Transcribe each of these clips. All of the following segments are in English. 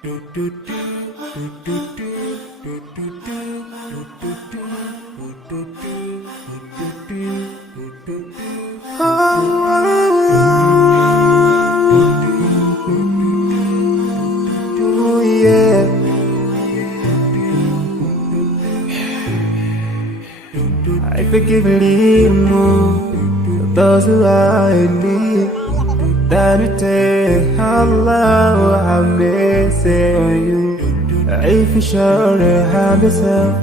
Oh yeah. I forgive those who are in need. That we take Allah will have mercy on you. If you surely have yourself,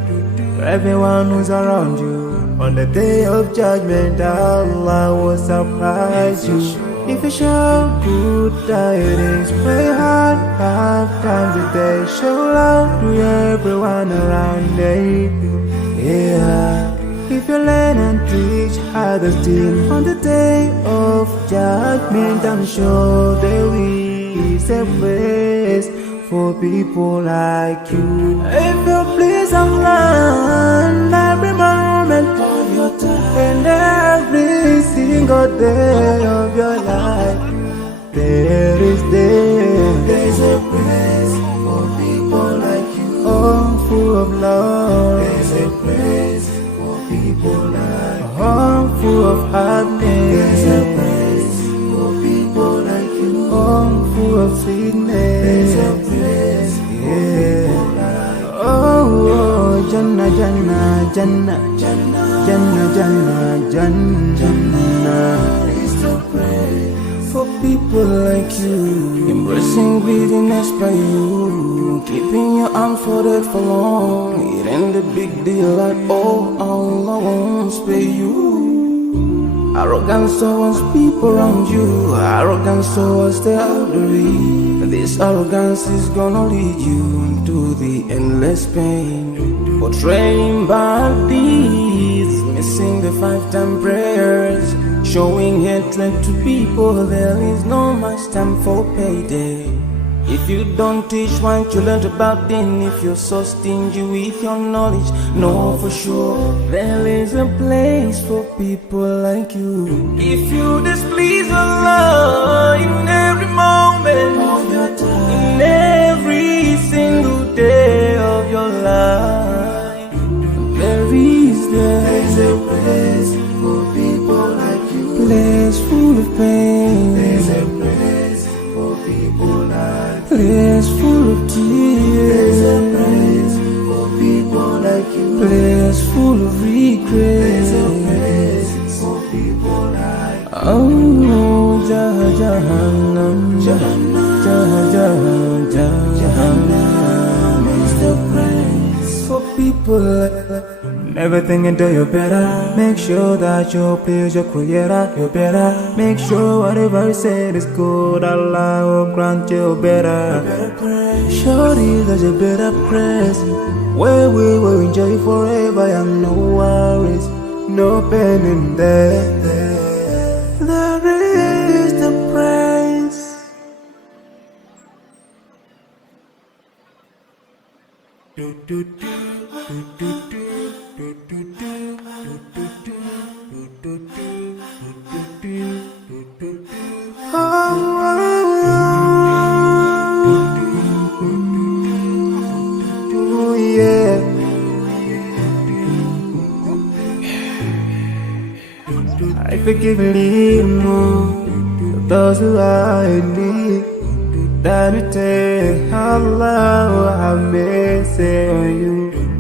everyone who's around you. On the day of judgment, Allah will surprise you. If you show good tidings, pray hard 5 times a day. Show love to everyone around you. Yeah. If you learn and teach others still, on the day of judgment, I'm sure there is a place for people like you. If you please Allah, every moment of your time and every single day of your life, there's a place for people like you. Oh, full of love. There's a place for people like you. Oh, full of happiness. There's a place for people like you. Oh, full of sweetness. There's a place for people like you. Oh, Jannah, Jannah, Jannah, Jannah, Jannah, Jannah, Jannah is the place for people like you. Embracing greediness by you, keeping your arms folded for long. It ain't a big deal at all. Allah won't spare you. Arrogance towards people around you, arrogance towards the elderly. This arrogance is gonna lead you to the endless pain. Portraying bad deeds, missing the 5-time prayers, showing hatred to people. There is no much time for payday. If you don't teach what you learned about then, if you're so stingy with your knowledge, know for sure there is a place for people like you. If you displease Allah in every moment of your time, in every single day of your life, there's a place for people like you. Place full of pain. There's a place for people like you. Place full of tears. There's a place for people like you. Place full of regret. There's a place for people like you. Oh, Jahannam, Jahannam, Jahannam is the place for people like you. Never think until you're better. Make sure that you please your creator. You're better. Make sure whatever you said is good. Allah will grant you better. Surely there's a better place where we will enjoy forever and no worries, no pain in there. There is the praise. Oh yeah. I forgive those who are in need. That we take Allah will have mercy on you.